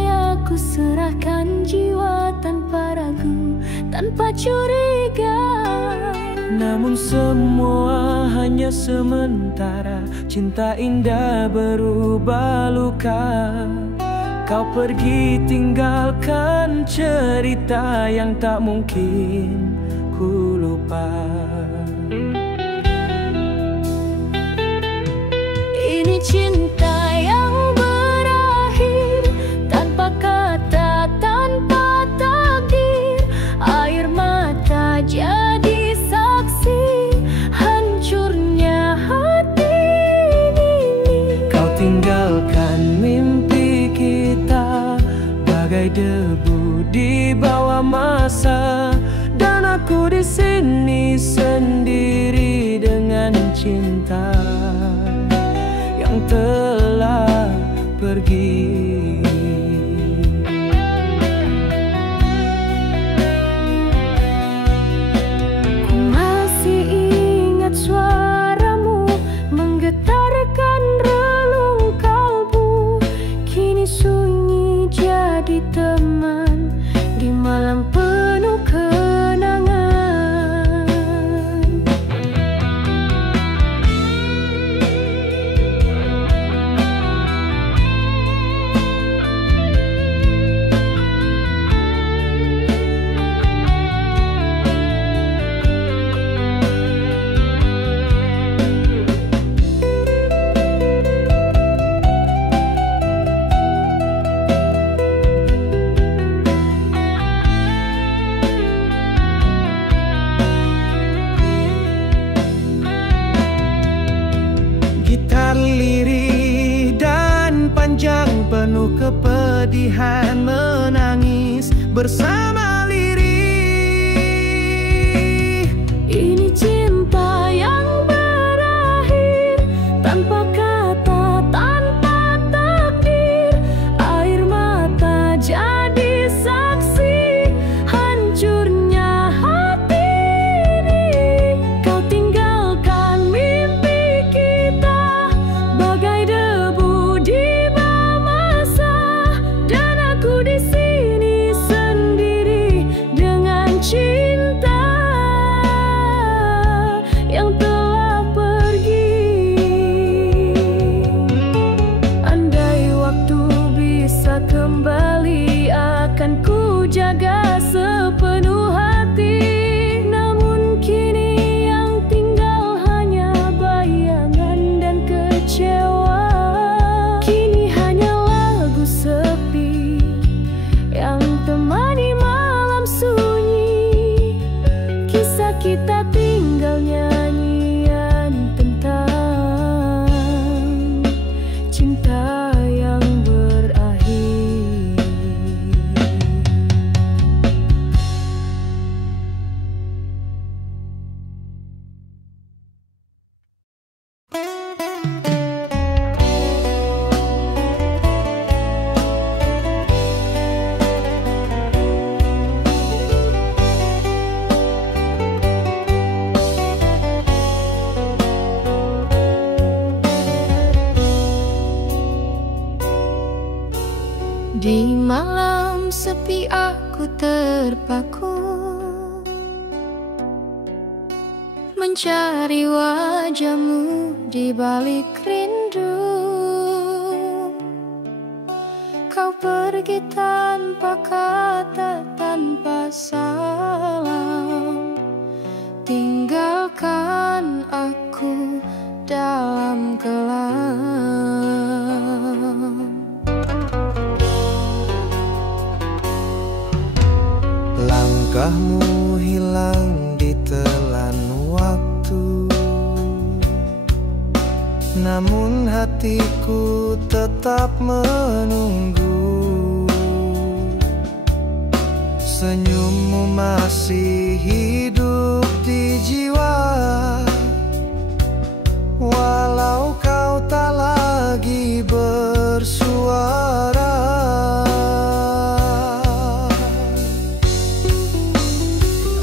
percaya ku serahkan jiwa tanpa ragu, tanpa curiga. Namun semua hanya sementara, cinta indah berubah luka. Kau pergi tinggalkan cerita yang tak mungkin ku lupa. Ini cinta yang berakhir tanpa kata, tanpa takdir. Air mata jadi saksi hancurnya hati ini. Kau tinggalkan mimpi kita bagai debu di bawah masa, dan aku di sini sendiri dengan cinta yang telah pergi. Ku masih ingat suaramu menggetarkan relung kalbu. Kini sunyi jadi teman di malam penuh kenangan. Gitar lirih dan panjang penuh kepedihan menangis bersama lirih. Ini cinta yang berakhir tanpa kata, tanpa takdir. Air mata jadi saksi hancurnya hati ini. Kau tinggalkan mimpi kita bagai debu di bawah masa, dan aku di sini sendiri dengan cinta yang telah pergi. Andai waktu bisa kembali, akan ku jaga sepenuh hati. Namun kini yang tinggal hanya bayangan dan kecewa. Kini hanya lagu sepi yang temani malam sunyi. Kisah kita tinggal nyanyian tentang cinta yang berakhir. Di malam sepi aku terpaku mencari wajahmu di balik rindu. Kau pergi tanpa kata, tanpa salam, tinggalkan aku dalam kelam. Langkahmu hilang di telan waktu, namun hatiku tetap menunggu. Senyummu masih hidup di jiwa, walau kau tak lagi bersuara.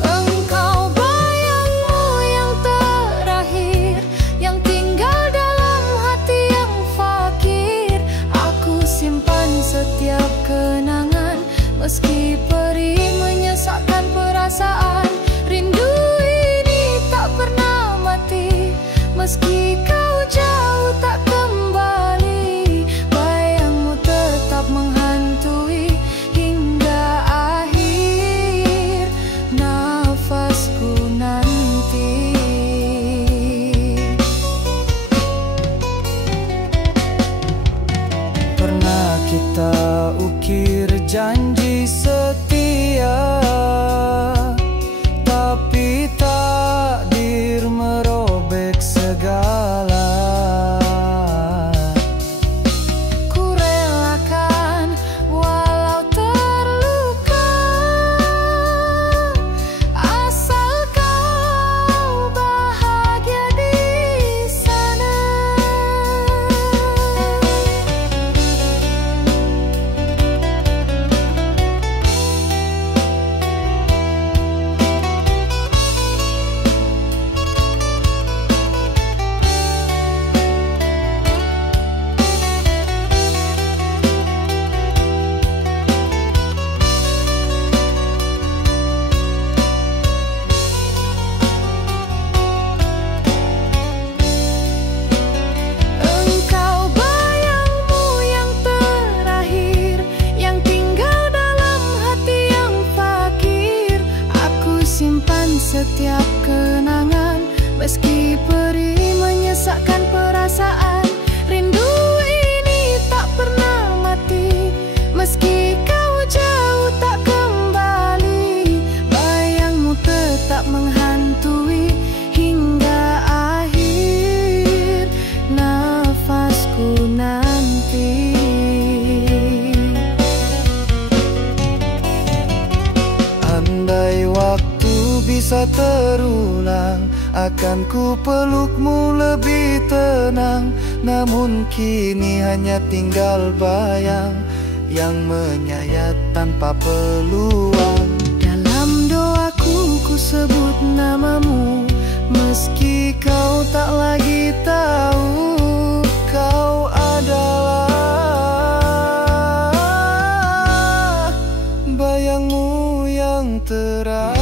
Engkau bayangmu yang terakhir, yang tinggal dalam hati yang fakir. Aku simpan setiap kenangan janji setia, tapi takdir merobek segala. Ku relakan walau terluka, asal kau bahagia di sana. Engkau bayangmu yang terakhir, yang tinggal dalam hati yang fakir. Aku simpan setiap kenangan, meski perih menyesakkan perasaan. Rindu ini tak pernah mati, meski kau jauh tak kembali. Bayangmu tetap menghantui hingga akhir nafasku nanti. Andai waktu bisa terulang, akan ku pelukmu lebih tenang. Namun kini hanya tinggal bayang yang menyayat tanpa peluang. Dalam doaku ku sebut namamu, Meski kau tak lagi tahu, kau adalah bayangmu yang terakhir.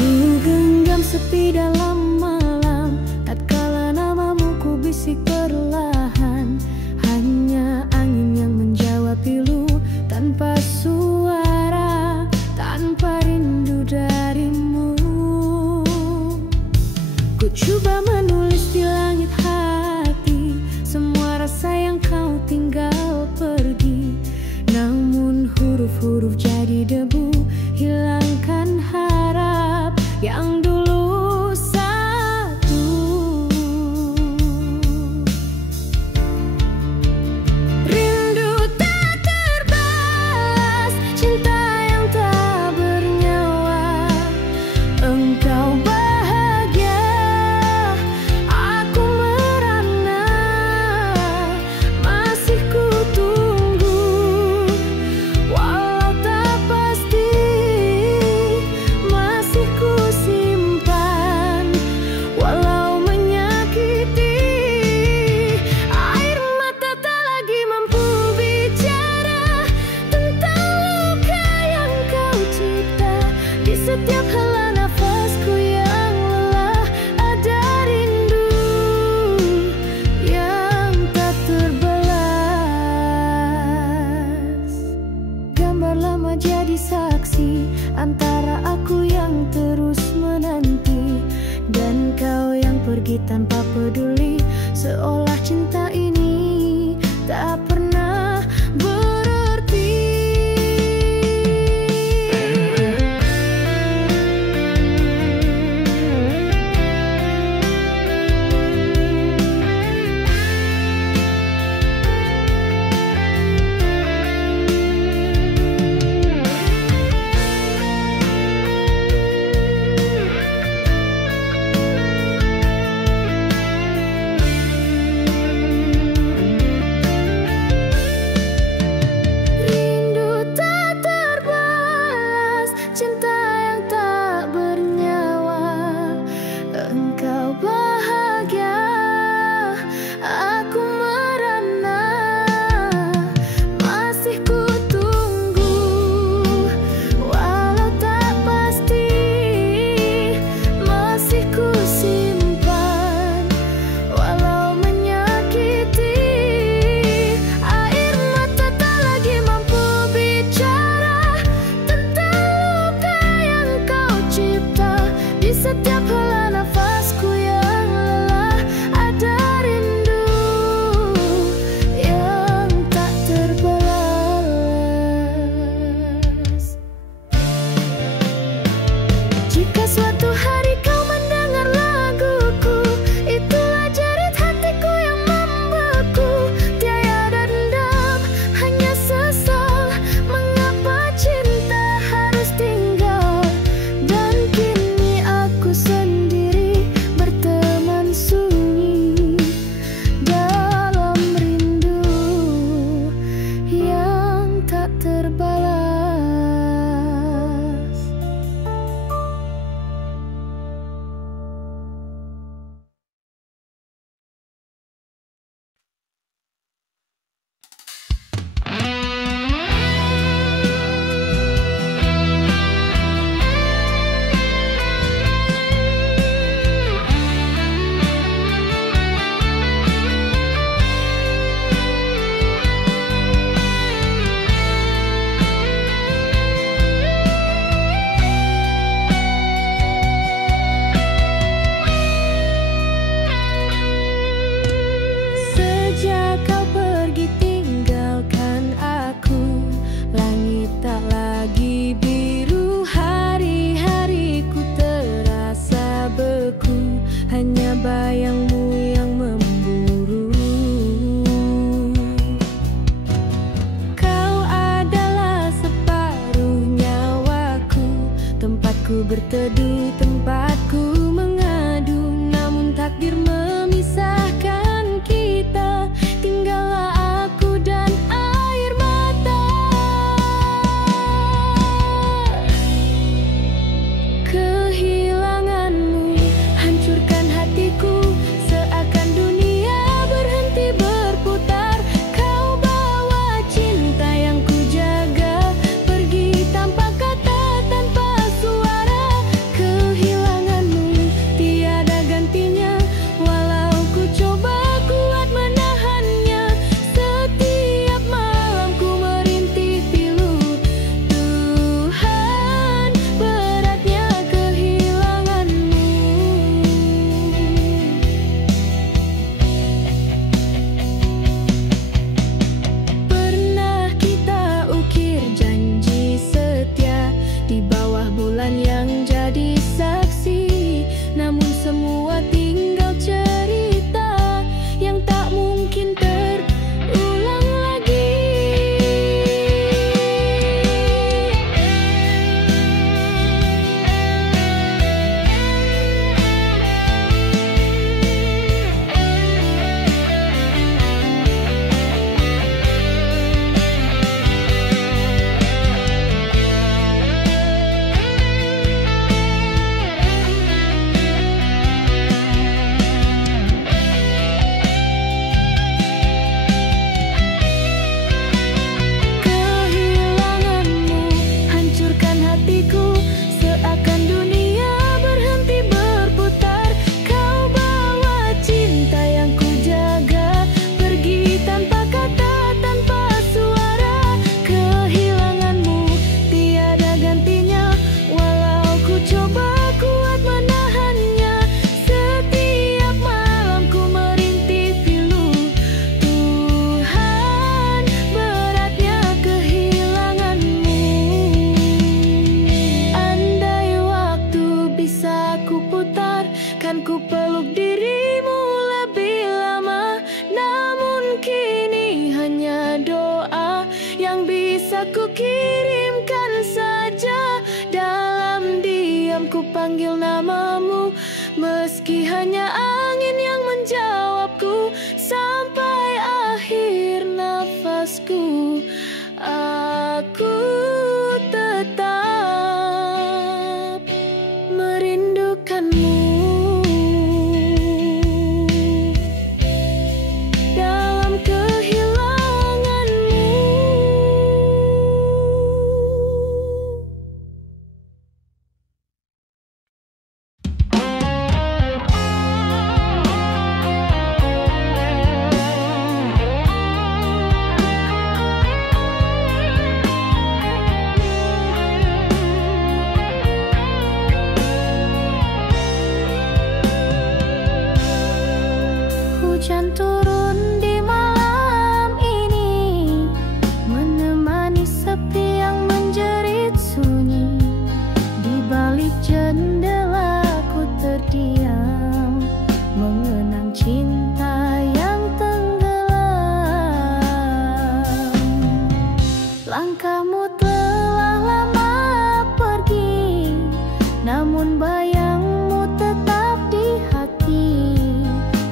ku genggam sepi dalam malam, tatkala namamu ku bisik perlahan. Hanya angin yang menjawab pilu, tanpa suara, tanpa rindu darimu. Ku coba menulis di langit hati semua rasa yang kau tinggal pergi. Namun huruf-huruf jadi debu, hilangkan harap yang dulu satu. Rindu tak terbalas, cinta yang tak bernyawa. Engkau bahagia, aku merana. Masih ku tunggu, walau tak pasti. Masih ku simpan, walau menyakiti. Air mata tak lagi mampu bicara tentang luka yang kau cipta. Di setiap hela nafasku yang lelah, ada rindu yang tak terbalas. Gambar lama jadi saksi antara aku yang terus menanti dan kau yang pergi tanpa peduli, seolah cinta ini tak pernah berarti. takdir memisahkan kita. Tinggallah aku dan air mata. Kehilanganmu hancurkan hatiku, seakan dunia berhenti berputar. Kau bawa cinta yang ku jaga pergi tanpa kata, tanpa suara. Kehilanganmu tiada gantinya, walau ku coba kuat menahannya. Setiap malam ku merintih pilu. Tuhan, beratnya kehilanganmu. Pernah kita ukir janji setia di bawah bulan yang jadi saksi. Namun semua tinggal cerita yang tak mungkin terulang lagi. Kehilanganmu hancurkan hatiku, seakan dunia berhenti berputar. Kau bawa cinta yang ku jaga pergi tanpa kata, tanpa suara. Kehilanganmu tiada gantinya, walau ku coba kuat menahannya. Setiap malam ku merintih pilu. Tuhan, beratnya kehilanganmu. Andai waktu bisa ku putar, kan ku peluk dirimu lebih lama. Namun kini hanya doa yang bisa ku kirimkan saja. Dalam diam ku panggil namamu, meski hanya angin yang menjawabku. Sampai akhir nafasku, aku tetap merindukanmu. Dalam kehilanganmu. Hujan turun di malam ini, menemani sepi yang menjerit sunyi. Di balik jendela ku terdiam, mengenang cinta yang tenggelam. Langkahmu telah lama pergi, namun bayangmu tetap di hati.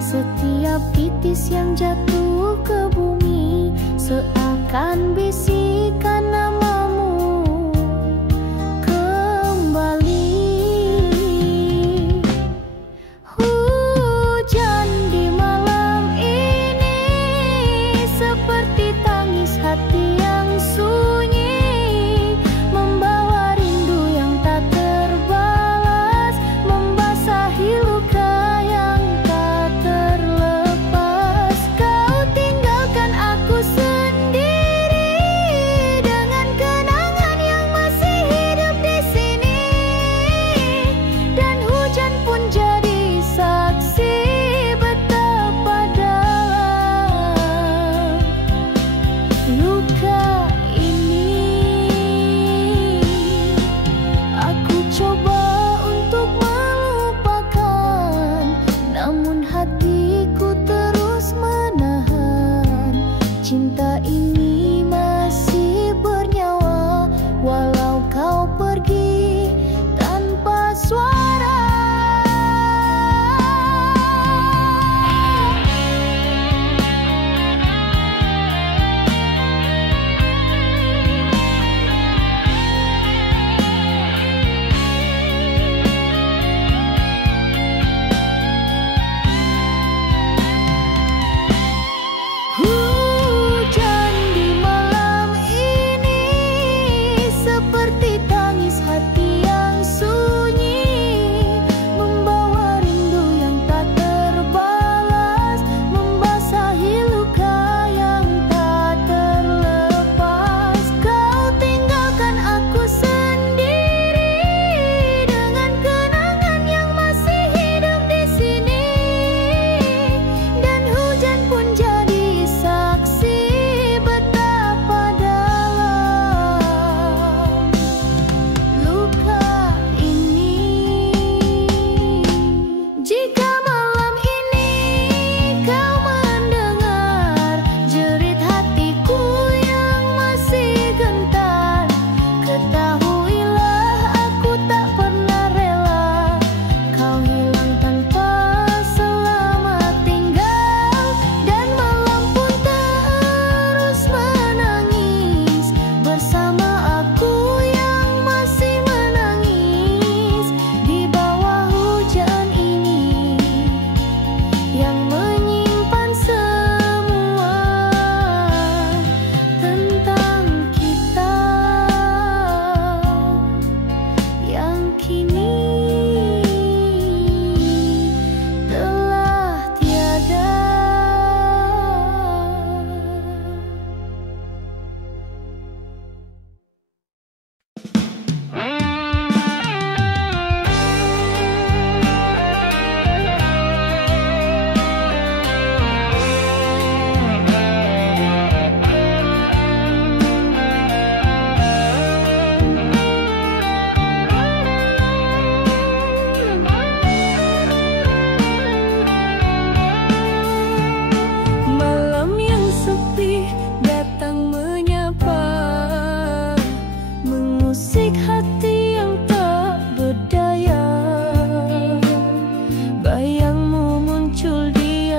Setiap titis yang jatuh ke bumi seakan bisikan namamu kembali. Hujan di malam ini seperti tangis hati yang sunyi, membawa rindu yang tak terbalas, membasahi luka yang tak terlepas. Kau tinggalkan aku sendiri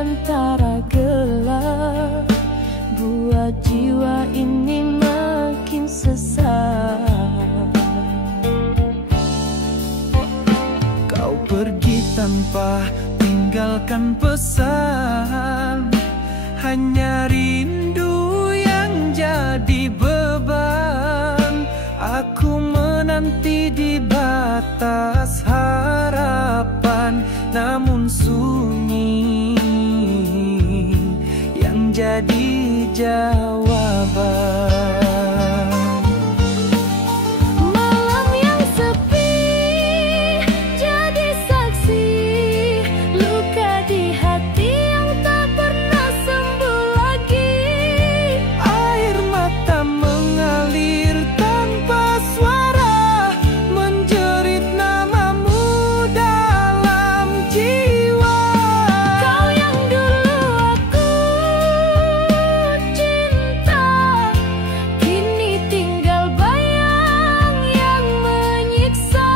antara gelap, buat jiwa ini makin sesat. Kau pergi tanpa tinggalkan pesan, hanya rindu yang jadi beban. Aku menanti di batas harapan, namun sunyi yang jadi jawaban. Malam yang sepi jadi saksi, luka di hati yang tak pernah sembuh lagi. Air mata mengalir tanpa suara, menjerit namamu dalam jiwa. Kau yang dulu aku cinta, kini tinggal bayang yang menyiksa.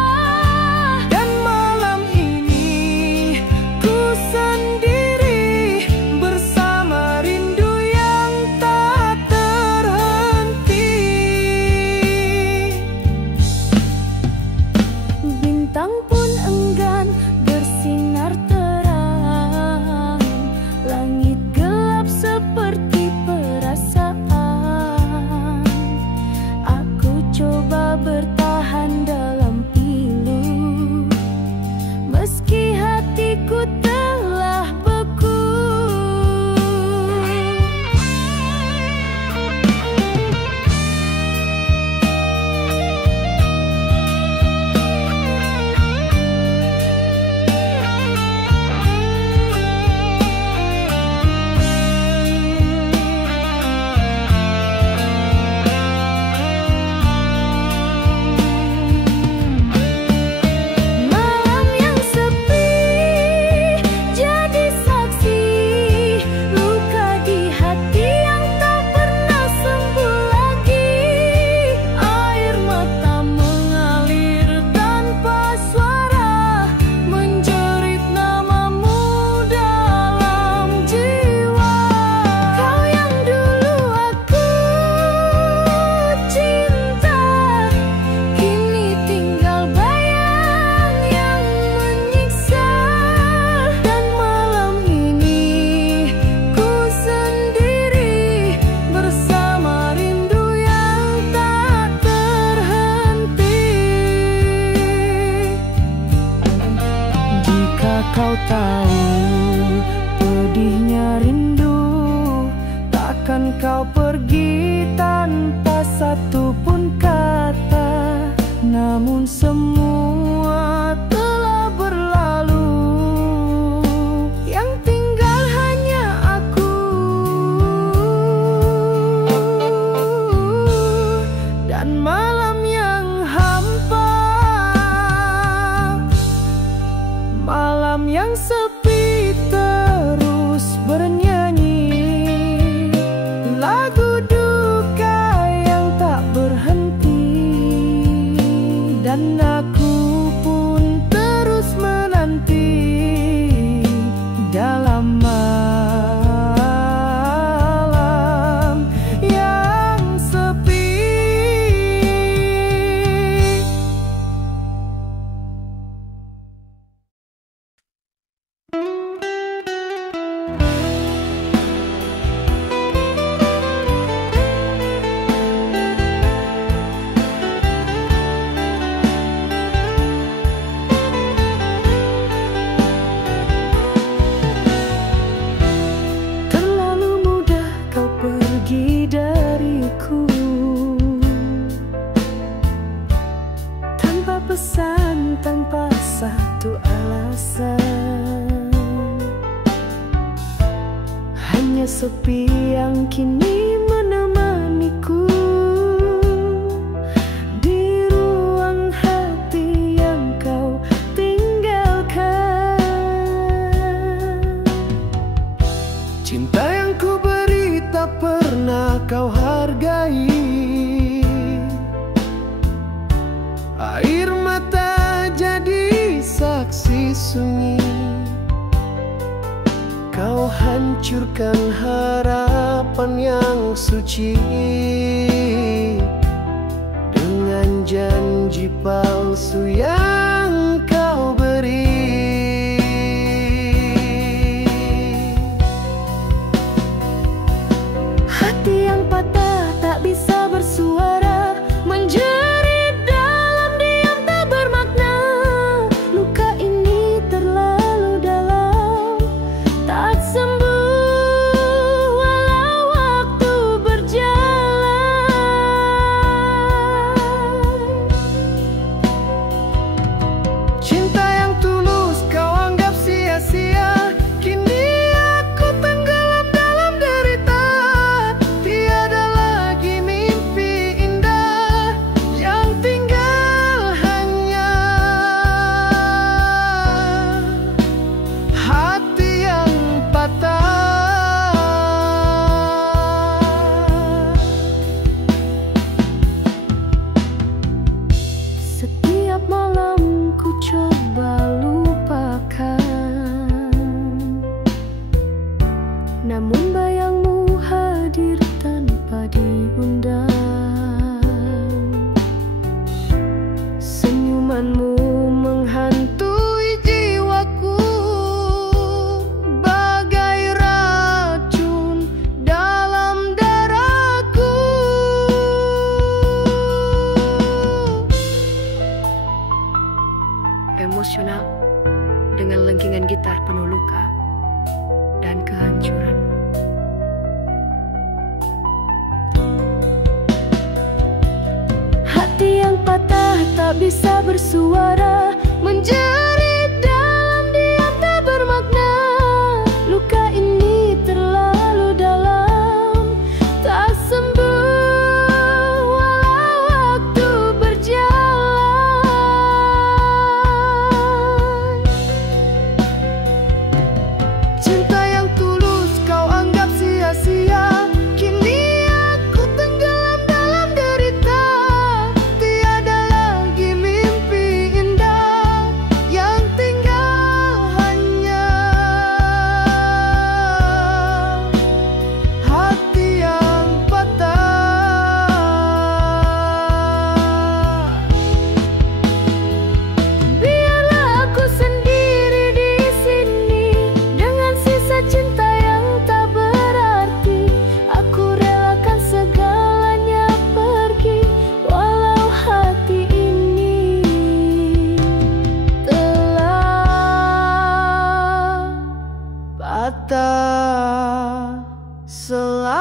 Dan malam ini ku sendiri bersama rindu yang tak terhenti. Bintang pun enggan bersinar terang, langit gelap seperti perasaan. Aku coba bertahan dalam pilu, meski hatiku telah beku. Malam yang sepi jadi saksi, luka di hati yang tak pernah sembuh lagi. Air mata mengalir tanpa suara, menjerit namamu dalam jiwa. Kau yang dulu aku cinta, kini tinggal bayang yang menyiksa. Dan malam ini ku sendiri bersama rindu yang tak terhenti. Jika kau tahu pedihnya rindu, takkan kau pergi tanpa satu pun kata. Namun semua telah berlalu, yang tinggal hanya aku dan malam yang hampa. Malam yang sepi terus bernyanyi lagu duka yang tak berhenti, dan aku pun terus menanti dalam malam yang sepi. Terlalu mudah kau pergi dariku, tanpa pesan, tanpa satu alasan. Hanya sepi yang kini menemaniku di ruang hati yang kau tinggalkan. Cinta yang ku beri tak pernah kau hargai. Air mata jadi saksi sunyi. Kau kau hancurkan harapan yang suci dengan janji palsu yang kau beri. Hati yang patah tak bisa bersuara, menjerit dalam diam tak bermakna. Luka ini terlalu dalam, tak sembuh walau waktu berjalan. Cinta yang tulus kau anggap sia-sia, kini aku tenggelam dalam derita. Tiada lagi mimpi indah, yang tinggal hanya hati yang patah. Setiap malam ku coba lupakan, namun bayangmu hadir tanpa diundang. Senyumanmu menghantui jiwaku bagai racun dalam darahku. Emosional dengan lengkingan gitar penuh luka dan kehancuran. Hati yang patah tak bisa bersuara, menjerit dalam diam tak bermakna. Luka ini terlalu dalam, tak sembuh walau waktu berjalan. Cinta yang tulus kau anggap sia-sia, kini aku tenggelam dalam derita. Tiada lagi mimpi indah, yang tinggal hanya hati yang patah. Biarlah aku sendiri di sini dengan sisa cinta yang tak berarti. Aku relakan segalanya pergi, walau hati ini telah Patah selamanya.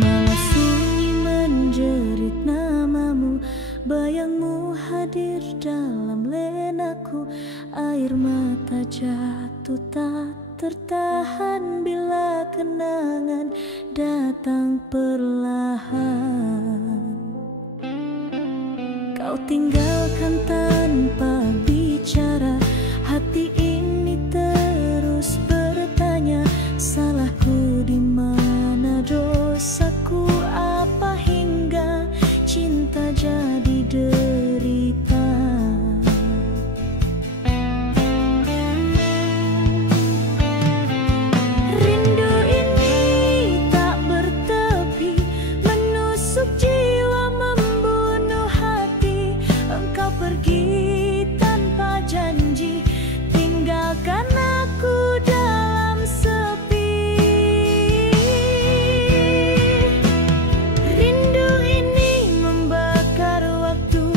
malah sunyi menjerit namamu. Bayangmu hadir dalam lenaku, air mata jatuh tak tertahan bila kenangan datang perlahan. Kau tinggalkan tanpa bicara, hati ini terus bertanya, salahku di mana, dosaku apa hingga cinta jadi derita. Rindu ini tak bertepi, menusuk jiwa, membunuh hati. Engkau pergi tanpa janji, tinggalkan aku dalam sepi. Rindu ini membakar waktu,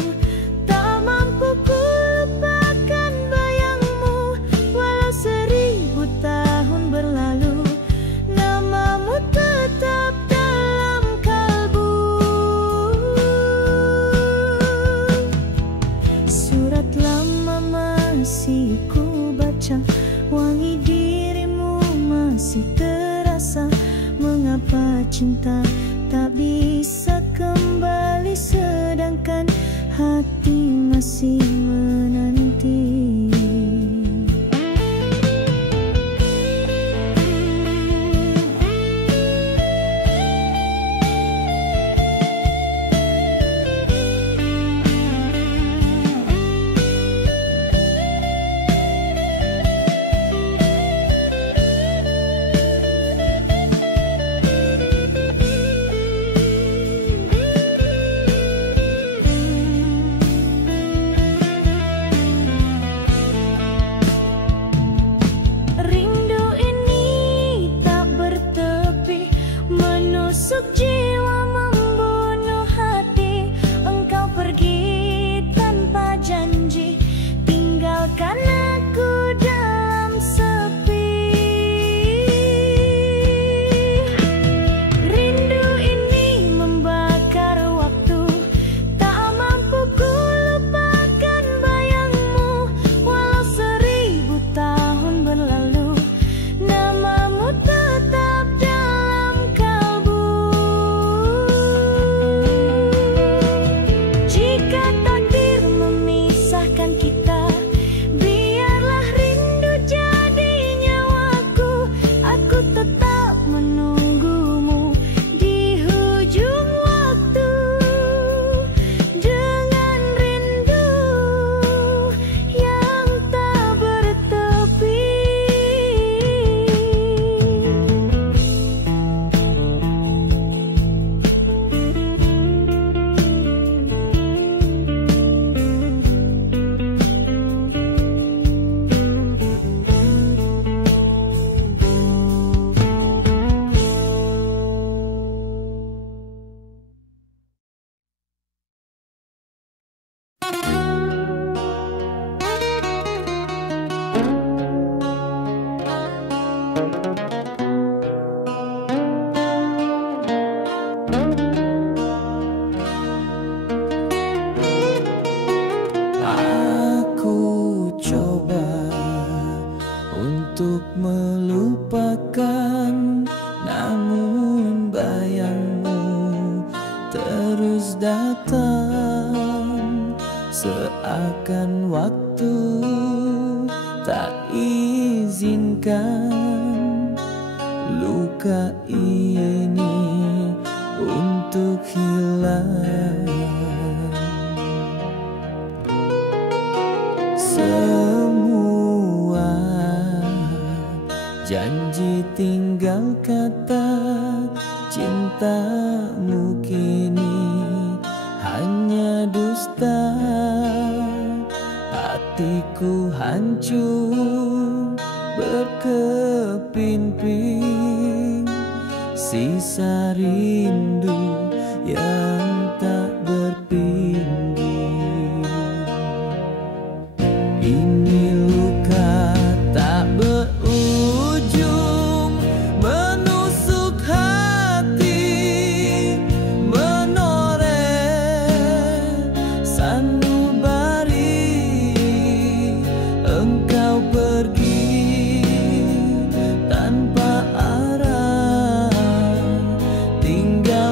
datang, seakan waktu tak izinkan luka ini untuk hilang. Semua janji tinggal kata, cintamu kini hanya dusta. Hatiku hancur berkeping-ping, sisa rindu yang tak berpinggir. Ini luka tak berujung, menusuk hati, menoreh sanubari. Engkau pergi tanpa arah, tinggal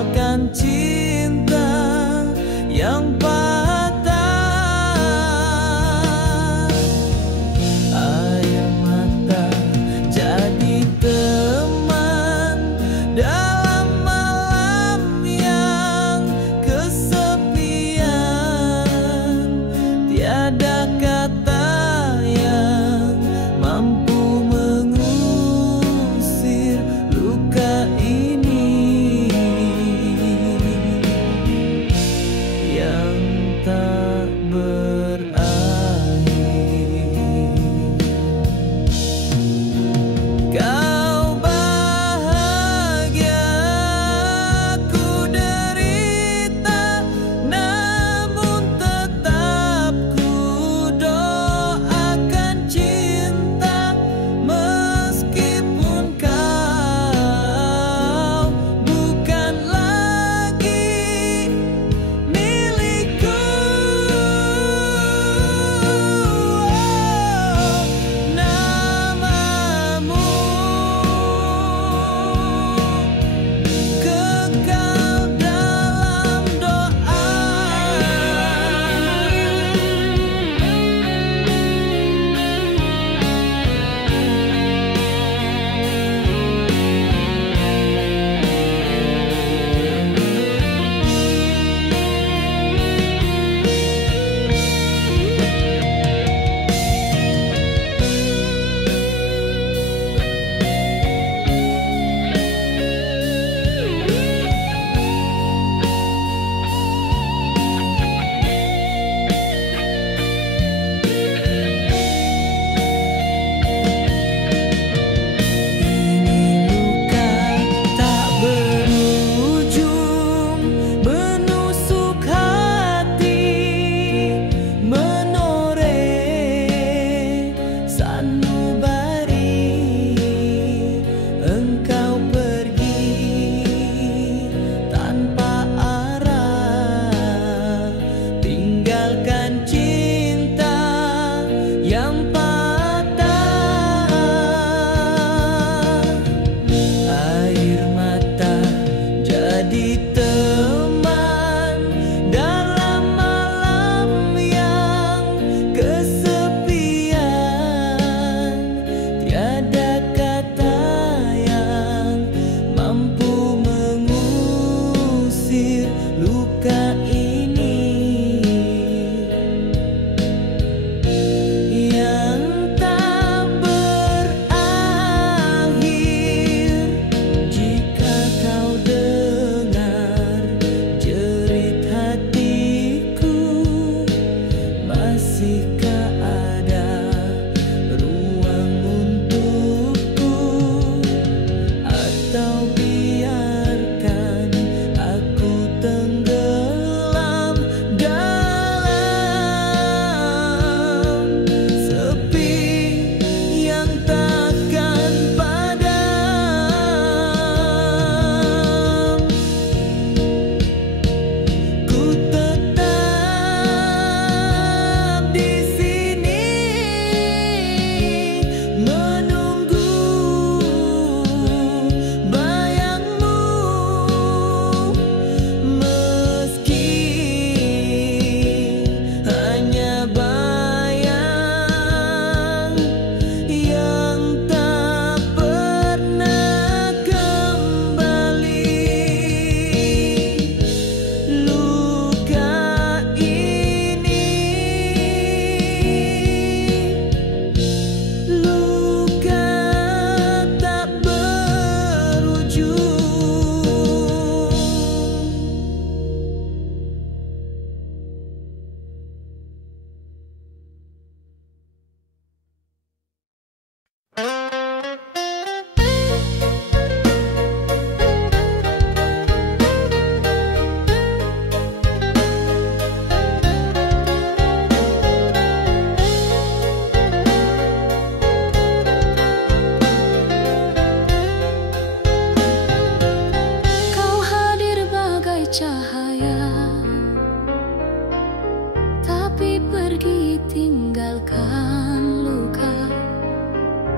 tinggalkan luka.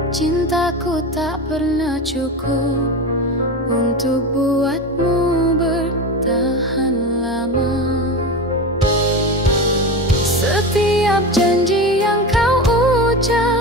Cintaku tak pernah cukup untuk buatmu bertahan lama. Setiap janji yang kau ucap